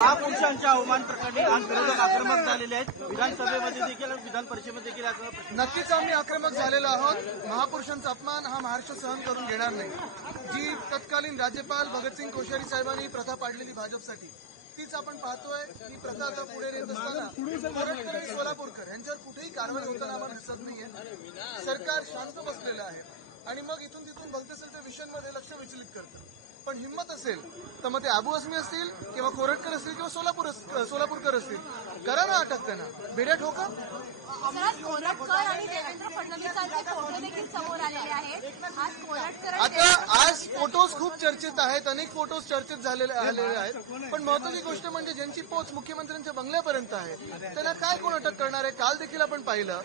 महापुरुषांच्या अवमान प्रकरणी आज विरोधक आक्रमक झालेले आहेत। विधानसभेमध्ये देखील विधान परिषदेमध्ये देखील असं नक्कीच आम्ही आक्रमक झालेलो आहोत। महापुरुषांचा अपमान हा महाराष्ट्र सहन करून घेणार नाही। जी तत्कालीन राज्यपाल भगतसिंग कोश्यारी साहेबांनी प्रथा पाडलेली भाजपसाठी तीच आपण पाहतोय। ही प्रथा आता पुढे नेत असताना कोरटकर आणि सोलापूरकर यांच्यावर कुठेही कारवाई होताना आम्हाला दिसत नाहीये। सरकार शांत बसलेलं आहे आणि मग इथून तिथून भलते सलते विषयांमध्ये लक्ष विचलित करतं। पण हिंमत असेल तर मग ते आबू आझमी असतील किंवा कोरटकर असतील किंवा सोलापूरकर असतील, करा ना अटक त्यांना, बेड्या ठोका। कोरटकर आणि देवेंद्र फडणवीसांचे फोटो देखील समोर आलेले आहेत। आज कोरटकर आता आज फोटोज खूप चर्चेत आहेत, अनेक फोटोज चर्चेत आलेले आहेत। पण महत्वाची गोष्ट म्हणजे ज्यांची पोच मुख्यमंत्र्यांच्या बंगल्यापर्यंत आहे त्यांना काय कोण अटक करणार आहे? काल देखील आपण पाहिलं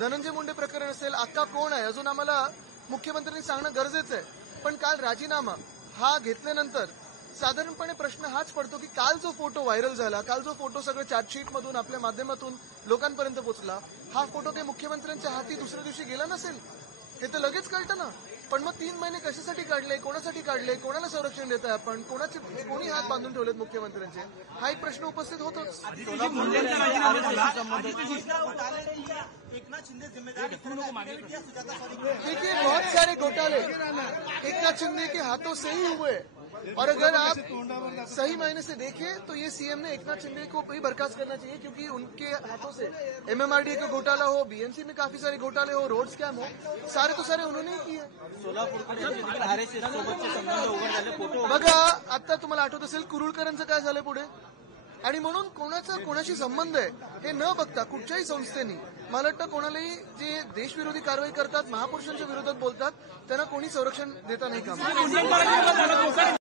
धनंजय मुंडे प्रकरण असेल, अक्का कोण आहे अजून आम्हाला मुख्यमंत्र्यांनी सांगणं गरजेचं आहे। पण काल राजीनामा हा घेतल्यानंतर साधारणपणे प्रश्न हाच पडतो की काल जो फोटो व्हायरल झाला, काल जो फोटो सगळं चार्जशीटमधून आपल्या माध्यमातून लोकांपर्यंत पोहोचला, हा फोटो काही मुख्यमंत्र्यांच्या हाती दुसऱ्या दिवशी गेला नसेल, हे तर लगेच कळतं ना। पण मग 3 महिने कशासाठी काढले, कोणासाठी काढले, कोणाला संरक्षण देत आहे आपण, कोणी हात बांधून ठेवलेत मुख्यमंत्र्यांचे, हा एक प्रश्न उपस्थित होतोच। देखिए बहुत सारे घोटाले एकनाथ शिंदे के हाथों से ही हुए, और अगर आप सही मायने से देखें तो ये सीएम ने एकनाथ शिंदे को भी बर्खास्त करना चाहिए, क्योंकि उनके हाथों से एमएमआरडीए का घोटाला हो, बीएमसी में काफी सारे घोटाले हो, रोड स्कैम हो, सारे तो सारे उन्होंने ही किए। बघा आता तुम्हाला आठवत असेल कुरुळकरांचं काय झालं पुढे, आणि म्हणून कोणाशी संबंध आहे हे न बघता कुठच्याही संस्थेनी, मला वाटतं कोणालाही जे देशविरोधी कारवाई करतात, महापुरुषांच्या विरोधात बोलतात, त्यांना कोणी संरक्षण देता नाही का।